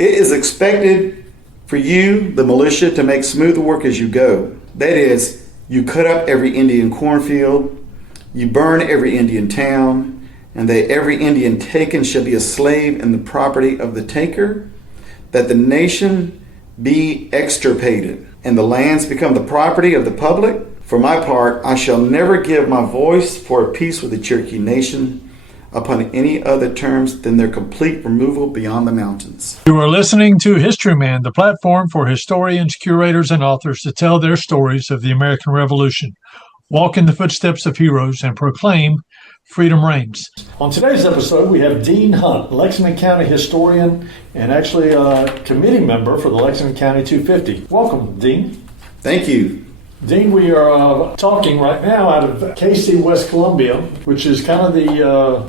It is expected for you, the militia, to make smooth work as you go. That is, you cut up every Indian cornfield, you burn every Indian town, and that every Indian taken shall be a slave in the property of the taker, that the nation be extirpated, and the lands become the property of the public. For my part, I shall never give my voice for a peace with the Cherokee nation upon any other terms than their complete removal beyond the mountains. You are listening to Historyman, the platform for historians, curators, and authors to tell their stories of the American Revolution, walk in the footsteps of heroes, and proclaim freedom reigns. On today's episode, we have Dean Hunt, Lexington County historian and actually a committee member for the Lexington County 250. Welcome, Dean. Thank you. Dean, we are talking right now out of KC, West Columbia, which is kind of the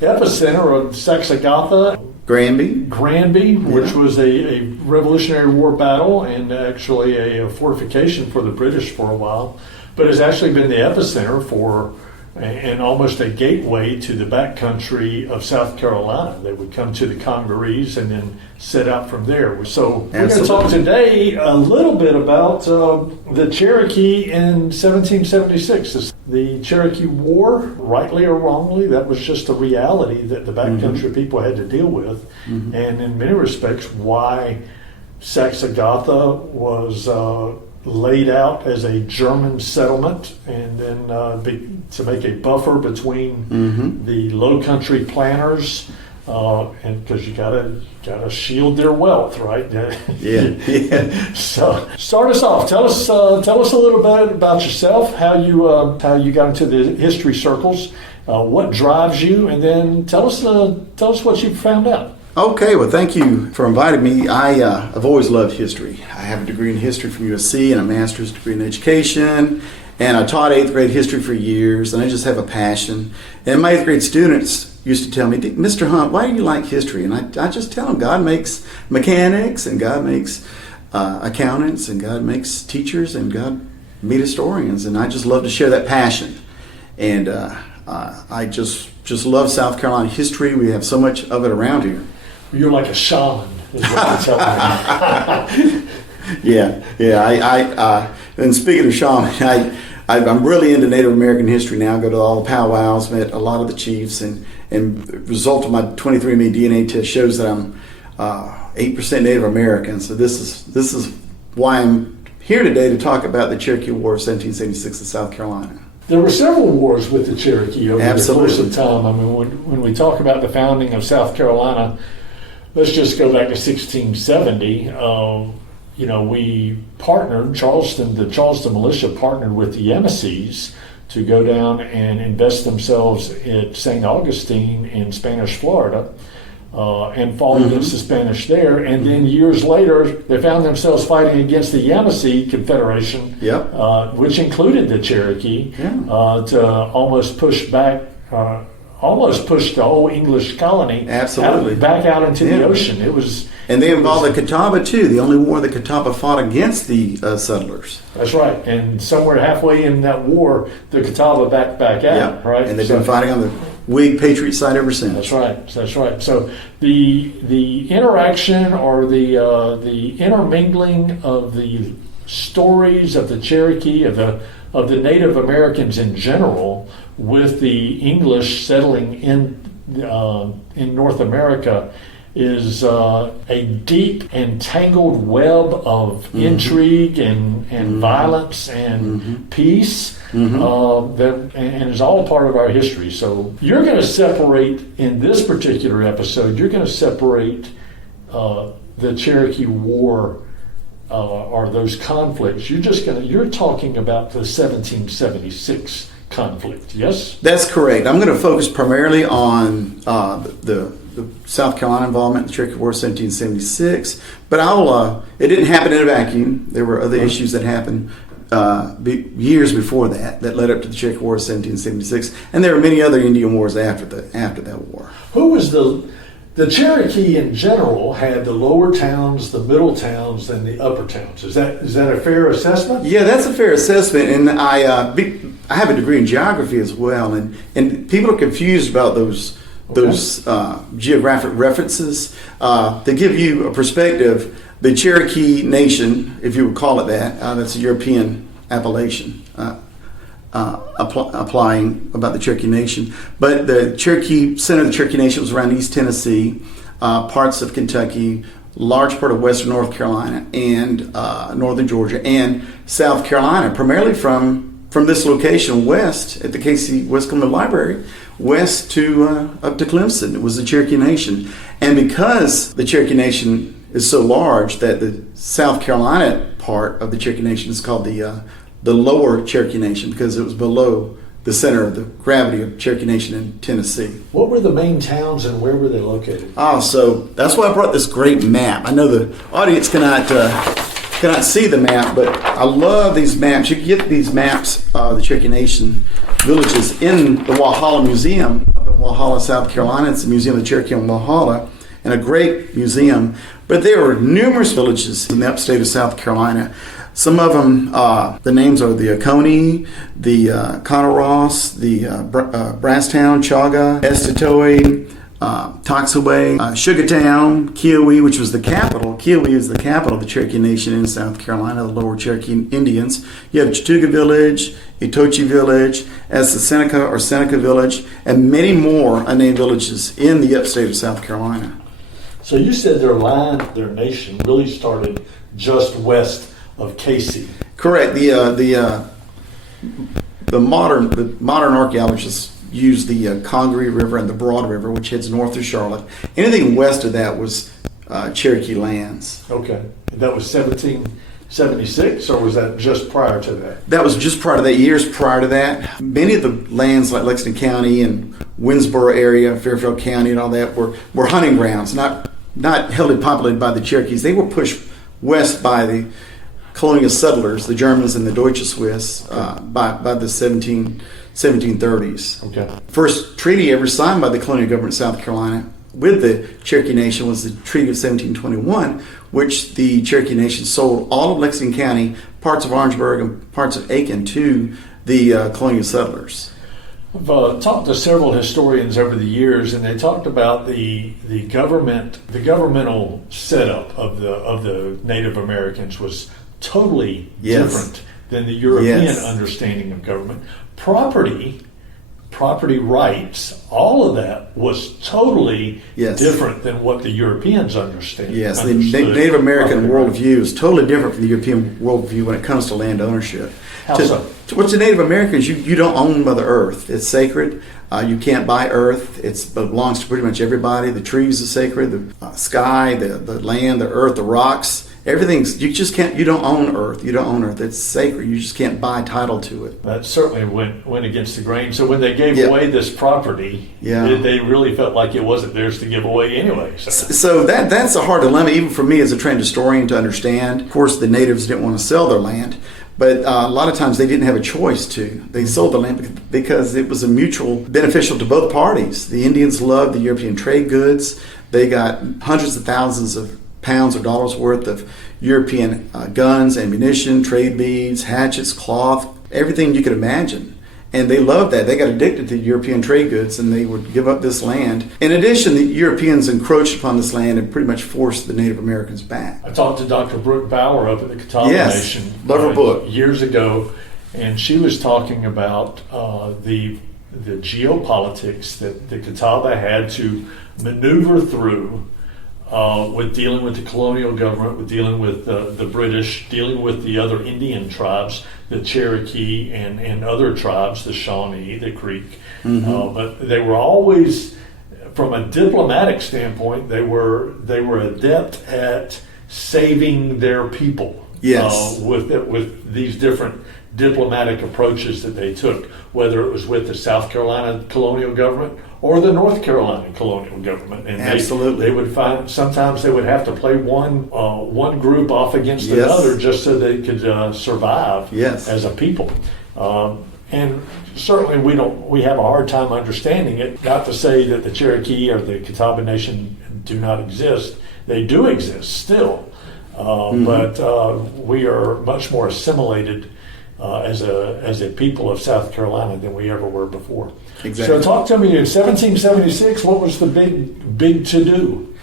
epicenter of Saxe-Gotha. Granby, which was a Revolutionary War battle and actually a fortification for the British for a while, but has actually been the epicenter for and almost a gateway to the backcountry of South Carolina. They would come to the Congarese and then set out from there. So we're going to talk today a little bit about the Cherokee in 1776. The Cherokee War, rightly or wrongly, that was just a reality that the backcountry people had to deal with. And in many respects, why Saxe-Gotha was laid out as a German settlement, and then to make a buffer between the Low Country planters, and because you gotta shield their wealth, right? Yeah. So start us off. Tell us a little bit about yourself, how you got into the history circles, what drives you, and then tell us what you found out. Okay, well, thank you for inviting me. I've always loved history. I have a degree in history from USC and a master's degree in education, and I taught 8th grade history for years, and I just have a passion. And my 8th grade students used to tell me, Mr. Hunt, why do you like history? And I just tell them, God makes mechanics, and God makes accountants, and God makes teachers, and God made historians, and I just love to share that passion. And I just love South Carolina history. We have so much of it around here. You're like a shaman, is what you're telling me. Yeah. And speaking of shaman, I'm really into Native American history now. I go to all the powwows, met a lot of the chiefs, and the result of my 23andMe DNA test shows that I'm 8% Native American. So this is why I'm here today to talk about the Cherokee War of 1776 in South Carolina. There were several wars with the Cherokee over the course of time. I mean, when we talk about the founding of South Carolina, let's just go back to 1670. We partnered, the Charleston militia partnered with the Yemasees to go down and invest themselves at St. Augustine in Spanish Florida and fought against the Spanish there. And then years later, they found themselves fighting against the Yamasee Confederation, which included the Cherokee, to almost push the whole English colony back out into the ocean. And they involved the Catawba too. The only war the Catawba fought against the settlers. That's right. And somewhere halfway in that war, the Catawba back out. Right. And they've been fighting on the Whig Patriot side ever since. That's right. So the interaction or the intermingling of the stories of the Cherokee, of the Native Americans in general, with the English settling in North America is a deep and tangled web of intrigue and violence and peace and is all part of our history. So you're going to separate, in this particular episode, the Cherokee War or those conflicts. You're talking about the 1776 conflict, yes? That's correct. I'm going to focus primarily on the South Carolina involvement in the Cherokee War of 1776, but it didn't happen in a vacuum. There were other issues that happened years before that led up to the Cherokee War of 1776, and there were many other Indian wars after that war. Who was the Cherokee in general had the lower towns, the middle towns, and the upper towns. Is that a fair assessment? Yeah, that's a fair assessment, and I have a degree in geography as well, and people are confused about those those geographic references. To give you a perspective, the Cherokee Nation, if you would call it that, that's a European appellation applying about the Cherokee Nation. But the Cherokee center of the Cherokee Nation was around East Tennessee, parts of Kentucky, large part of western North Carolina, and northern Georgia, and South Carolina, primarily from this location west at the Casey West Columbia Library, west to up to Clemson. It was the Cherokee Nation. And because the Cherokee Nation is so large that the South Carolina part of the Cherokee Nation is called the lower Cherokee Nation, because it was below the center of the gravity of Cherokee Nation in Tennessee. What were the main towns and where were they located? So that's why I brought this great map. I know the audience cannot see the map, but I love these maps. You can get these maps of the Cherokee Nation villages in the Walhalla Museum up in Walhalla, South Carolina. It's the Museum of the Cherokee in Walhalla, and a great museum. But there are numerous villages in the upstate of South Carolina. Some of them, the names are the Oconee, the Conoross, the Brasstown, Chaga, Estatoe, Toxaway, Sugartown, Kiowa, which was the capital. Kiowa is the capital of the Cherokee Nation in South Carolina, the lower Cherokee Indians. You have Chattooga Village, Itochi Village, as the Seneca or Seneca Village, and many more unnamed villages in the upstate of South Carolina. So you said their nation really started just west of Casey. Correct. The modern archaeologists use the Congaree River and the Broad River, which heads north of Charlotte. Anything west of that was Cherokee lands. Okay. That was 1776, or was that just prior to that? That was just prior to that, years prior to that. Many of the lands like Lexington County and Winsboro area, Fairfield County and all that were hunting grounds, not heavily populated by the Cherokees. They were pushed west by the colonial settlers, the Germans and the Deutsche Swiss, by the 1730s. Okay. First treaty ever signed by the colonial government of South Carolina with the Cherokee Nation was the Treaty of 1721, which the Cherokee Nation sold all of Lexington County, parts of Orangeburg, and parts of Aiken to the colonial settlers. I've talked to several historians over the years, and they talked about the governmental setup of the Native Americans was totally different than the European understanding of government. Property rights, all of that was totally different than what the Europeans understand. Yes, the Native American worldview is totally different from the European worldview when it comes to land ownership. How so? To Native Americans, you don't own Mother Earth. It's sacred. You can't buy earth. It belongs to pretty much everybody. The trees are sacred, the sky, the land, the earth, the rocks. Everything's, you don't own earth. You don't own earth. It's sacred. You just can't buy title to it. That certainly went against the grain. So when they gave away this property, they really felt like it wasn't theirs to give away anyway. So that's a hard dilemma, even for me as a trained historian, to understand. Of course, the natives didn't want to sell their land, but a lot of times they didn't have a choice to. They sold the land because it was a mutual beneficial to both parties. The Indians loved the European trade goods. They got hundreds of thousands of pounds or dollars worth of European guns, ammunition, trade beads, hatchets, cloth, everything you could imagine. And they loved that. They got addicted to European trade goods, and they would give up this land. In addition, the Europeans encroached upon this land and pretty much forced the Native Americans back. I talked to Dr. Brooke Bauer up at the Catawba Nation love her book. Years ago, and she was talking about the geopolitics that the Catawba had to maneuver through with dealing with the colonial government, with dealing with the British, dealing with the other Indian tribes, the Cherokee and other tribes, the Shawnee, the Creek. But they were always, from a diplomatic standpoint, they were adept at saving their people. With these different diplomatic approaches that they took, whether it was with the South Carolina colonial government or the North Carolina colonial government. And absolutely, they would find sometimes they would have to play one group off against another just so they could survive as a people. And certainly we have a hard time understanding it. Not to say that the Cherokee or the Catawba Nation do not exist; they do exist still. But we are much more assimilated as a people of South Carolina than we ever were before. Exactly. So talk to me, in 1776, what was the big to-do?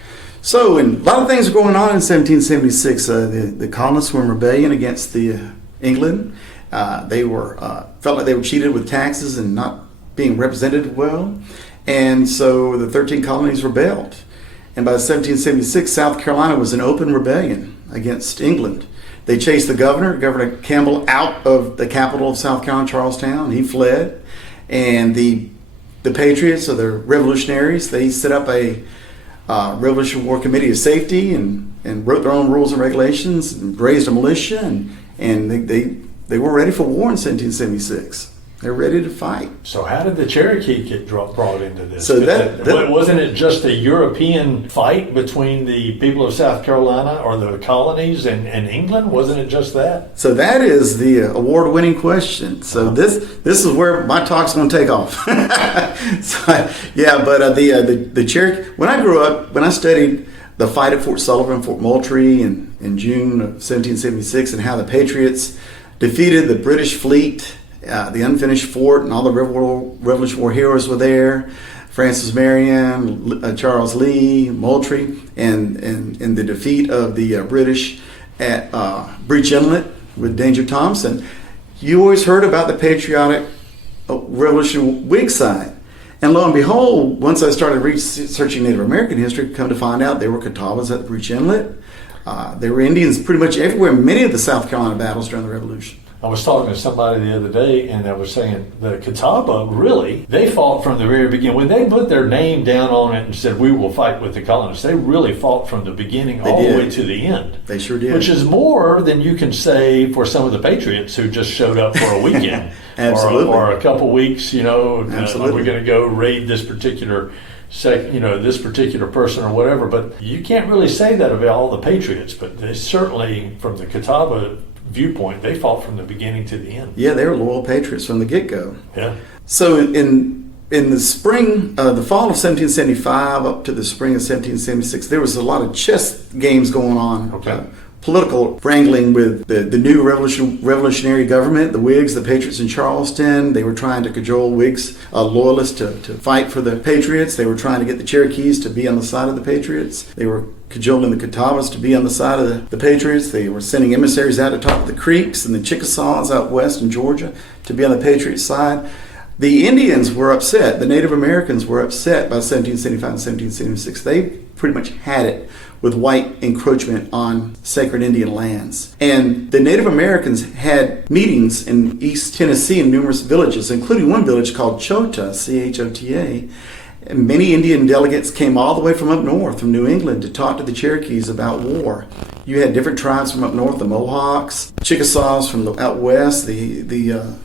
So, and a lot of things were going on in 1776. The colonists were in rebellion against England. They felt like they were cheated with taxes and not being represented well. And so the 13 colonies rebelled. And by 1776, South Carolina was in open rebellion against England. They chased the Governor Campbell, out of the capital of South Carolina, Charlestown. He fled. And the Patriots, or the revolutionaries, they set up a Revolutionary War Committee of Safety and wrote their own rules and regulations and raised a militia. And they were ready for war in 1776. They're ready to fight. So how did the Cherokee get brought into this? So that wasn't it just a European fight between the people of South Carolina or the colonies and England? Wasn't it just that? So that is the award-winning question. So this is where my talk's going to take off. The Cherokee. When I grew up, when I studied the fight at Fort Sullivan, Fort Moultrie in June of 1776, and how the Patriots defeated the British fleet. The unfinished fort, and all the Revolutionary War heroes were there. Francis Marion, Charles Lee, Moultrie, and the defeat of the British at Breach Inlet with Danger Thompson. You always heard about the patriotic Revolutionary Whig side. And lo and behold, once I started researching Native American history, come to find out there were Catawbas at Breach Inlet. There were Indians pretty much everywhere in many of the South Carolina battles during the Revolution. I was talking to somebody the other day, and I was saying the Catawba, really, they fought from the very beginning. When they put their name down on it and said, we will fight with the colonists, they really fought from the beginning all the way to the end. They sure did. Which is more than you can say for some of the Patriots who just showed up for a weekend. Absolutely. Or a couple weeks, Absolutely. We're going to go raid this particular this particular person or whatever. But you can't really say that about all the Patriots. But they certainly, from the Catawba viewpoint, they fought from the beginning to the end. Yeah, they were loyal patriots from the get-go. Yeah. So in the spring, the fall of 1775 up to the spring of 1776, there was a lot of chess games going on. Okay. Political wrangling with the new revolutionary government, the Whigs, the Patriots in Charleston. They were trying to cajole Whigs, loyalists to fight for the Patriots. They were trying to get the Cherokees to be on the side of the Patriots. They were cajoling the Catawbas to be on the side of the Patriots. They were sending emissaries out to talk to the Creeks and the Chickasaws out west in Georgia to be on the Patriots' side. The Indians were upset. The Native Americans were upset by 1775 and 1776. They pretty much had it with white encroachment on sacred Indian lands. And the Native Americans had meetings in East Tennessee in numerous villages, including one village called Chota, C-H-O-T-A. And many Indian delegates came all the way from up north, from New England, to talk to the Cherokees about war. You had different tribes from up north, the Mohawks, Chickasaws from out west, the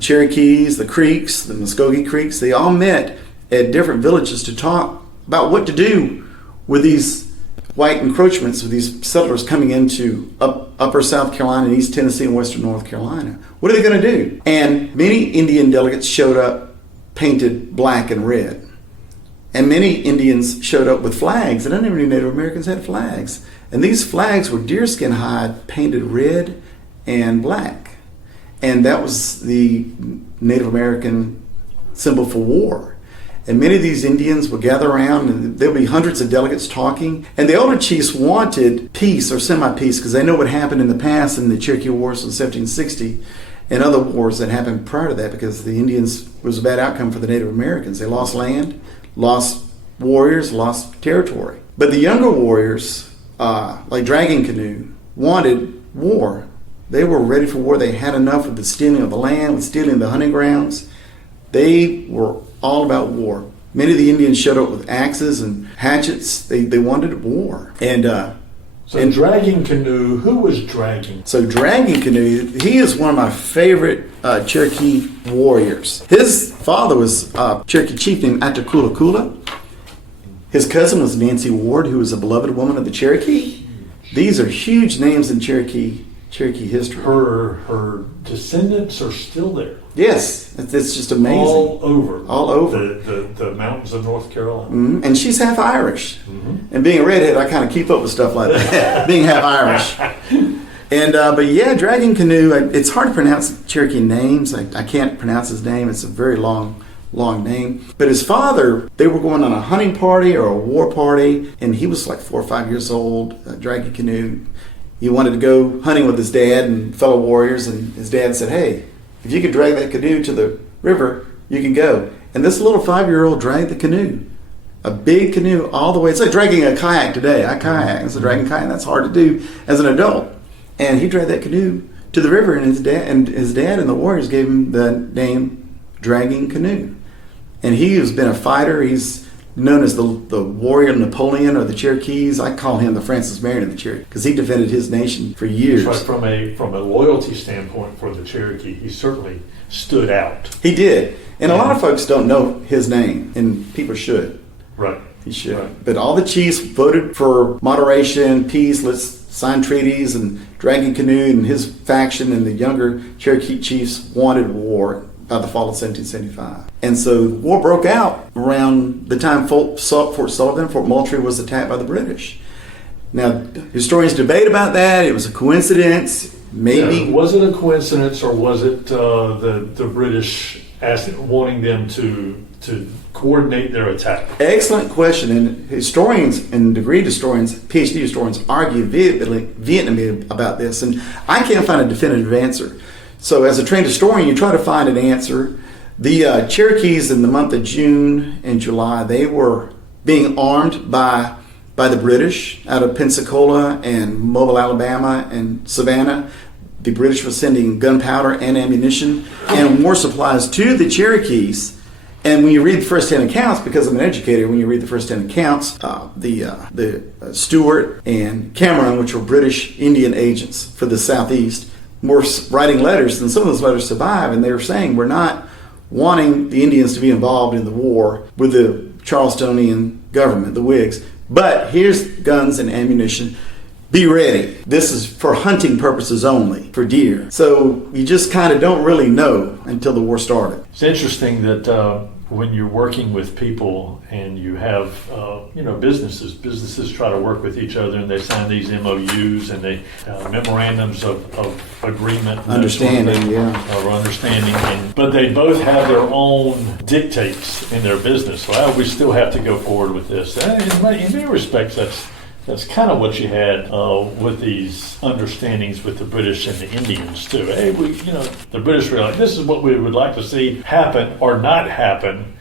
Cherokees, the Creeks, the Muskogee Creeks. They all met at different villages to talk about what to do with these white encroachments, with these settlers coming into upper South Carolina and East Tennessee and western North Carolina. What are they going to do? And many Indian delegates showed up painted black and red. And many Indians showed up with flags, and I never knew Native Americans had flags. And these flags were deerskin hide painted red and black. And that was the Native American symbol for war. And many of these Indians would gather around, and there would be hundreds of delegates talking. And the older chiefs wanted peace or semi-peace because they know what happened in the past in the Cherokee Wars in 1760 and other wars that happened prior to that, because the Indians was a bad outcome for the Native Americans. They lost land, lost warriors, lost territory. But the younger warriors, like Dragging Canoe, wanted war. They were ready for war. They had enough of the stealing of the land, with stealing the hunting grounds. They were all about war. Many of the Indians showed up with axes and hatchets. They wanted war. So Dragging Canoe, who was Dragging? So Dragging Canoe, he is one of my favorite Cherokee warriors. His father was a Cherokee chief named Atakulakula. His cousin was Nancy Ward, who was a beloved woman of the Cherokee. These are huge names in Cherokee history. Her descendants are still there. Yes, it's just amazing. All over. All over. The mountains of North Carolina. Mm-hmm. And she's half Irish. Mm-hmm. And being a redhead, I kind of keep up with stuff like that, being half Irish. But yeah, dragging canoe. It's hard to pronounce Cherokee names. I can't pronounce his name. It's a very long name. But his father, they were going on a hunting party or a war party, and he was like 4 or 5 years old, dragging canoe. He wanted to go hunting with his dad and fellow warriors, and his dad said, "Hey, if you could drag that canoe to the river, you can go." And this little 5-year-old dragged the canoe, a big canoe, all the way. It's like dragging a kayak today. I kayak. It's a dragging kayak. That's hard to do as an adult. And he dragged that canoe to the river, and his dad and the warriors gave him the name Dragging Canoe. And he has been a fighter. He's known as the warrior Napoleon or the Cherokees. I call him the Francis Marion of the Cherokee because he defended his nation for years. But from a loyalty standpoint for the Cherokee, he certainly stood out. He did. And a lot of folks don't know his name, and people should. Right. He should. Right. But all the chiefs voted for moderation, peace, let's sign treaties, and Dragging Canoe and his faction and the younger Cherokee chiefs wanted war by the fall of 1775. And so the war broke out around the time Fort Sullivan, Fort Moultrie was attacked by the British. Now, historians debate about that. It was a coincidence, maybe. Yeah, was it a coincidence, or was it the British wanting them to coordinate their attack? Excellent question. And historians and degree historians, PhD historians, argue vehemently about this. And I can't find a definitive answer. So as a trained historian, you try to find an answer. The Cherokees in the month of June and July, they were being armed by the British out of Pensacola and Mobile, Alabama and Savannah. The British were sending gunpowder and ammunition and war supplies to the Cherokees. And when you read the first-hand accounts, because I'm an educator, when you read the first-hand accounts, the Stuart and Cameron, which were British Indian agents for the Southeast, were writing letters, and some of those letters survive, and they were saying, we're not wanting the Indians to be involved in the war with the Charlestonian government, the Whigs, but here's guns and ammunition. Be ready. This is for hunting purposes only, for deer. So you just kind of don't really know until the war started. It's interesting that when you're working with people and you have, businesses try to work with each other, and they sign these MOUs and they memorandums of agreement, understanding, or understanding, but they both have their own dictates in their business. Well, we still have to go forward with this. In many respects, that's kind of what you had with these understandings with the British and the Indians too. Hey, the British were like, this is what we would like to see happen or not happen,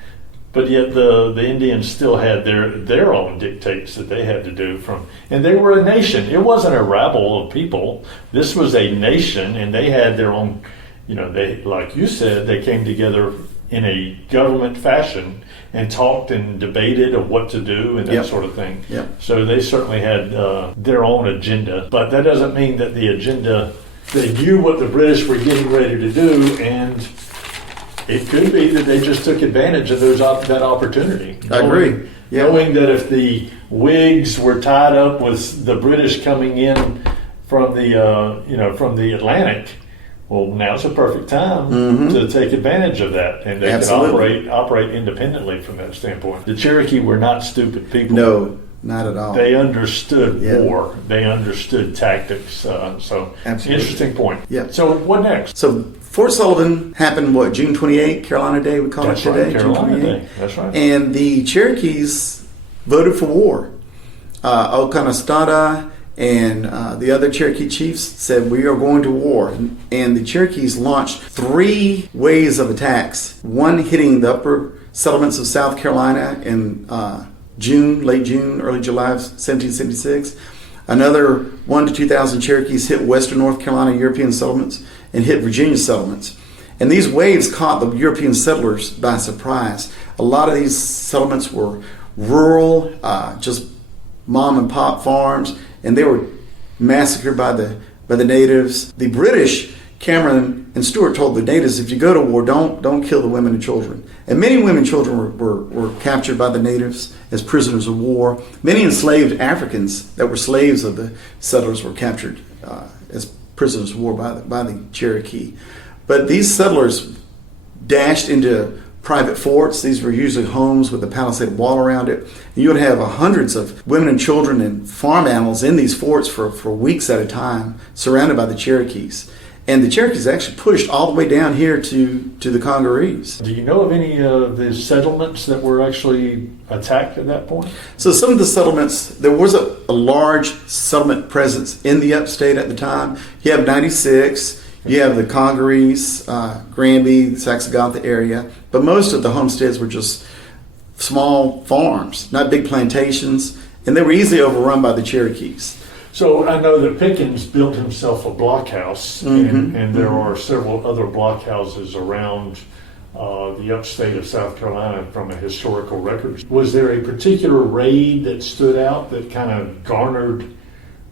but yet the Indians still had their own dictates that they had to do and they were a nation. It wasn't a rabble of people. This was a nation, and they had their own. They, like you said, they came together in a government fashion and talked and debated of what to do and that sort of thing. Yep. So they certainly had their own agenda, but that doesn't mean that the agenda, they knew what the British were getting ready to do, and it could be that they just took advantage of that opportunity. I agree. Yeah. Knowing that if the Whigs were tied up with the British coming in from the Atlantic, well, now's a perfect time to take advantage of that, and they can operate independently from that standpoint. The Cherokee were not stupid people. No, not at all. They understood war. They understood tactics. So, absolutely. Interesting point. Yeah. So, what next? So, Fort Sullivan happened, June 28, Carolina Day, we call it today? Carolina Day. That's right. And the Cherokees voted for war. Okanastada and the other Cherokee chiefs said, we are going to war. And the Cherokees launched 3 waves of attacks. One hitting the upper settlements of South Carolina in late June, early July of 1776. Another 1,000 to 2,000 Cherokees hit western North Carolina European settlements and hit Virginia settlements. And these waves caught the European settlers by surprise. A lot of these settlements were rural, just mom and pop farms, and they were massacred by the natives. The British, Cameron and Stuart, told the natives, if you go to war, don't kill the women and children. And many women and children were captured by the natives as prisoners of war. Many enslaved Africans that were slaves of the settlers were captured as prisoners of war by the Cherokee. But these settlers dashed into private forts. These were usually homes with a palisade wall around it. And you would have hundreds of women and children and farm animals in these forts for weeks at a time, surrounded by the Cherokees. And the Cherokees actually pushed all the way down here to the Congarees. Do you know of any of the settlements that were actually attacked at that point? So some of the settlements, there was a large settlement presence in the upstate at the time. You have 96, you have the Congarees, Granby, Saxagatha area, but most of the homesteads were just small farms, not big plantations, and they were easily overrun by the Cherokees. So I know that Pickens built himself a blockhouse, and there are several other blockhouses around the upstate of South Carolina from a historical record. Was there a particular raid that stood out that kind of garnered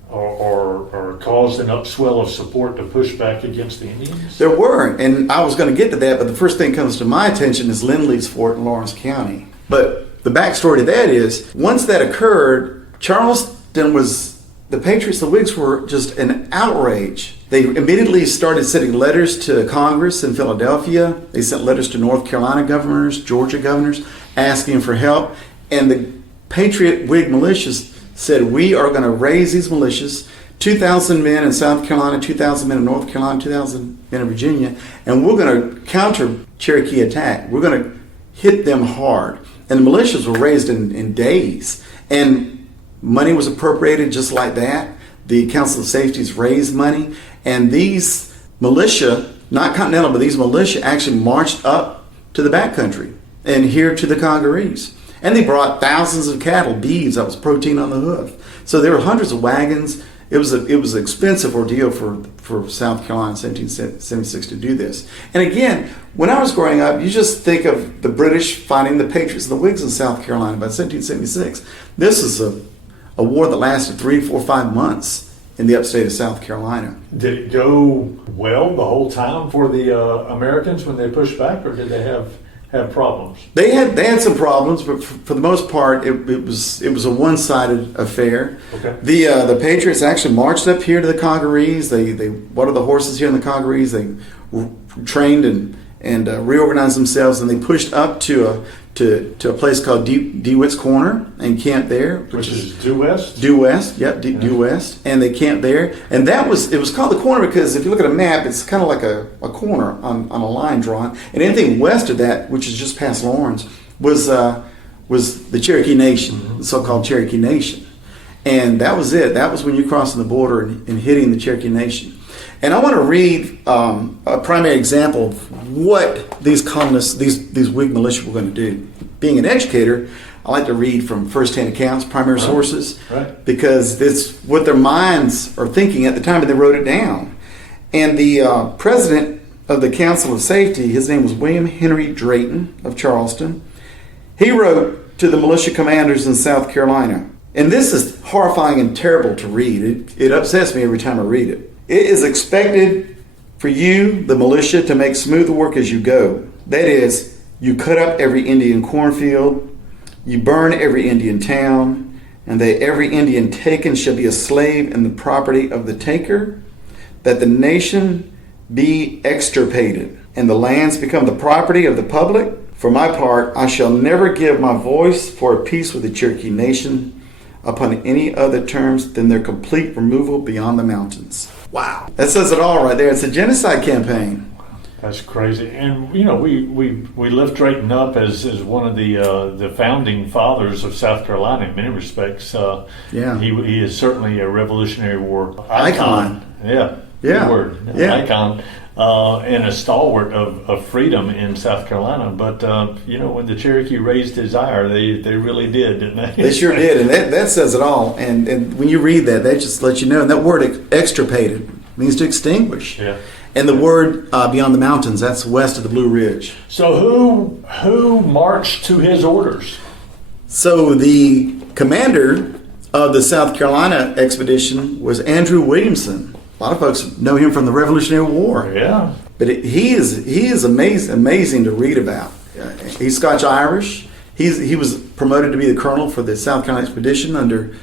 or caused an upswell of support to push back against the Indians? There were, and I was going to get to that, but the first thing that comes to my attention is Lindley's Fort in Lawrence County. But the backstory to that is, once that occurred, Charleston was... The Patriots, the Whigs, were just an outrage. They immediately started sending letters to Congress in Philadelphia. They sent letters to North Carolina governors, Georgia governors, asking for help. And the Patriot Whig militias said, we are going to raise these militias, 2,000 men in South Carolina, 2,000 men in North Carolina, 2,000 men in Virginia, and we're going to counter Cherokee attack. We're going to hit them hard. And the militias were raised in days. And money was appropriated just like that. The Council of Safeties raised money. And these militia, not Continental, but these militia actually marched up to the backcountry and here to the Congarees. And they brought thousands of cattle, beeves, that was protein on the hoof. So there were hundreds of wagons. It was an expensive ordeal for South Carolina in 1776 to do this. And again, when I was growing up, you just think of the British fighting the Patriots and the Whigs in South Carolina by 1776. This is a war that lasted 3, 4, 5 months in the upstate of South Carolina. Did it go well the whole time for the Americans when they pushed back, or did they have problems? They had some problems, but for the most part, it was a one-sided affair. Okay. The Patriots actually marched up here to the Congarees. They watered the horses here in the Congarees. They trained and reorganized themselves, and they pushed up to a place called DeWitt's Corner and camped there, which is due west. Due west, yep, due west, and they camped there. And it was called the corner because if you look at a map, it's kind of like a corner on a line drawn. And anything west of that, which is just past Lawrence, was the Cherokee Nation, the so-called Cherokee Nation, and that was it. That was when you crossing the border and hitting the Cherokee Nation. And I want to read a primary example of what these colonists, these Whig militia were going to do. Being an educator, I like to read from first-hand accounts, primary sources, because it's what their minds are thinking at the time, and they wrote it down. And the president of the Council of Safety, his name was William Henry Drayton of Charleston. He wrote to the militia commanders in South Carolina. And this is horrifying and terrible to read. It upsets me every time I read it. It is expected for you, the militia, to make smooth work as you go. That is, you cut up every Indian cornfield, you burn every Indian town, and that every Indian taken shall be a slave in the property of the taker, that the nation be extirpated, and the lands become the property of the public. For my part, I shall never give my voice for a peace with the Cherokee Nation upon any other terms than their complete removal beyond the mountains. Wow. That says it all right there. It's a genocide campaign. That's crazy. And, you know, we lift Drayton up as one of the founding fathers of South Carolina in many respects. Yeah. He is certainly a Revolutionary War icon. Yeah. Yeah. Good word. Yeah. Icon. And a stalwart of freedom in South Carolina. But, you know, when the Cherokee raised his ire, they really did, didn't they? They sure did. And that says it all. And when you read that just lets you know. And that word extirpated means to extinguish. Yeah. And the word beyond the mountains, that's west of the Blue Ridge. So who marched to his orders? So the commander of the South Carolina expedition was Andrew Williamson. A lot of folks know him from the Revolutionary War. Yeah. But he is amazing to read about. He's Scotch-Irish. He was promoted to be the colonel for the South Carolina expedition under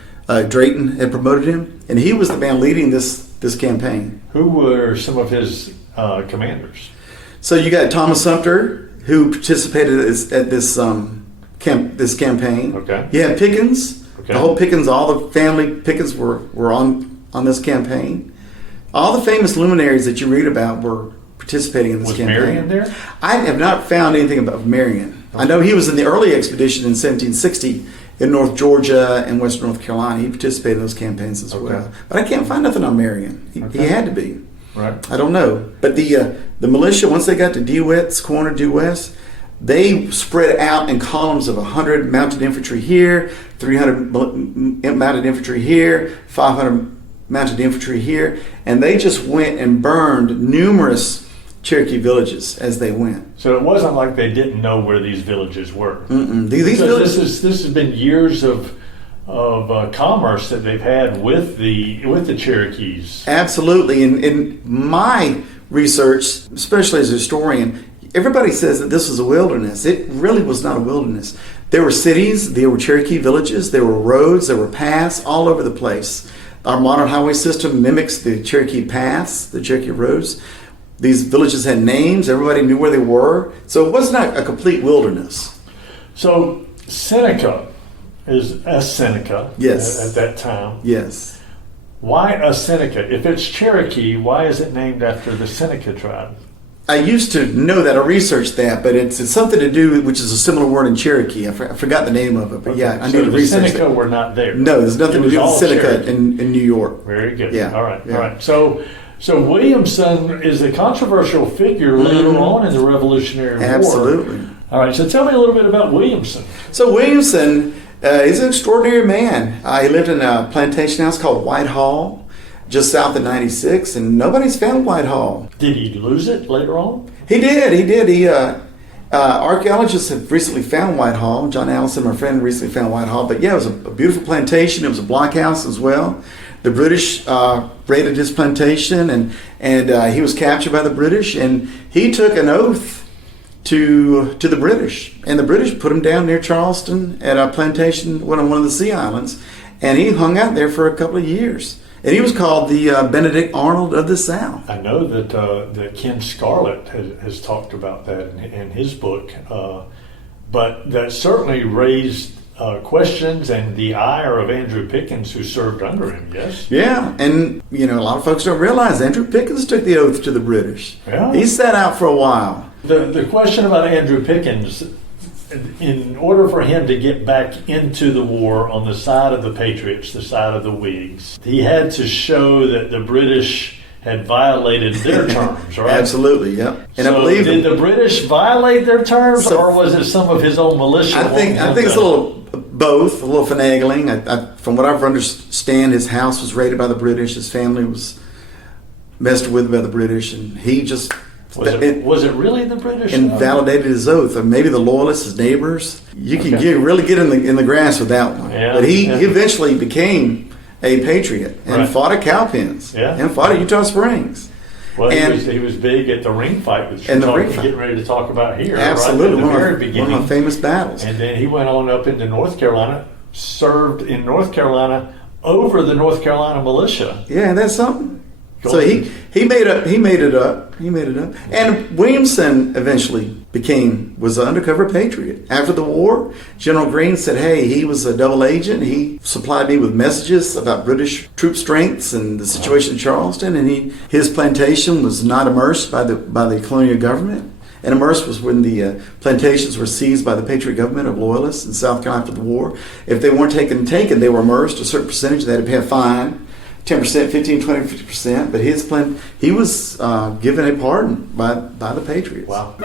Drayton had promoted him. And he was the man leading this campaign. Who were some of his commanders? So you got Thomas Sumter, who participated at this this campaign. Okay. You had Pickens. Okay. The whole Pickens, all the family Pickens were on this campaign. All the famous luminaries that you read about were participating in this campaign. Was Marion there? I have not found anything about Marion. I know he was in the early expedition in 1760 in North Georgia and Western North Carolina. He participated in those campaigns as well. But I can't find nothing on Marion. He had to be. Right. I don't know. But the militia, once they got to DeWitt's Corner, due west, they spread out in columns of 100 mounted infantry here, 300 mounted infantry here, 500 mounted infantry here, and they just went and burned numerous Cherokee villages as they went. So it wasn't like they didn't know where these villages were. These villages, this has been years of commerce that they've had with the Cherokees. Absolutely. In my research, especially as a historian, everybody says that this was a wilderness. It really was not a wilderness. There were cities, there were Cherokee villages, there were roads, there were paths all over the place. Our modern highway system mimics the Cherokee paths, the Cherokee roads. These villages had names. Everybody knew where they were. So it was not a complete wilderness. So Seneca is a Seneca. Yes. At that time. Yes. Why a Seneca? If it's Cherokee, why is it named after the Seneca tribe? I used to know that. I researched that, but it's something to do, which is a similar word in Cherokee. I forgot the name of it, but yeah, I need to research the Seneca that. were not there. No, there's nothing to do with Seneca Cherokee. in New York. Very good. Yeah. All right. Yeah. All right. So Williamson is a controversial figure later on in the Revolutionary War. Absolutely. All right. So tell me a little bit about Williamson. So Williamson is an extraordinary man. He lived in a plantation house called Whitehall, just south of 96, and nobody's found Whitehall. Did he lose it later on? He did. Archaeologists have recently found Whitehall. John Allison, my friend, recently found Whitehall. But yeah, it was a beautiful plantation. It was a blockhouse as well. The British raided his plantation, and he was captured by the British. And he took an oath to the British, and the British put him down near Charleston at a plantation, on one of the Sea Islands, and he hung out there for a couple of years. And he was called the Benedict Arnold of the South. I know that Ken Scarlett has talked about that in his book, but that certainly raised questions and the ire of Andrew Pickens, who served under him. Yes. Yeah, and a lot of folks don't realize Andrew Pickens took the oath to the British. Yeah. He sat out for a while. The question about Andrew Pickens, in order for him to get back into the war on the side of the Patriots, the side of the Whigs, he had to show that the British had violated their terms, right? Absolutely, yeah. And so I believe did the British violate their terms, or was it some of his own militia? I think it's a little both, a little finagling. From what I've understand, his house was raided by the British. His family was messed with by the British, and he just was it really the British? Invalidated his oath, or maybe the loyalists, his neighbors. You can really get in the grass with that one. Yeah, but he eventually became a patriot and fought at Cowpens and fought at Utah Springs. Well, he was big at the ring fight, which we're getting ready to talk about here. Absolutely, right? At the very beginning. One of the famous battles. And then he went on up into North Carolina, served in North Carolina over the North Carolina militia. Yeah, that's something. So he made it up. And Williamson eventually was an undercover patriot. After the war, General Greene said, hey, he was a double agent. He supplied me with messages about British troop strengths and the situation in Charleston, and his plantation was not immersed by the colonial government. And immersed was when the plantations were seized by the Patriot government of loyalists in South Carolina after the war. If they weren't taken, they were immersed. A certain percentage, they had to pay a fine. 10%, 15, 20, 50%, but he was given a pardon by the Patriots. Wow.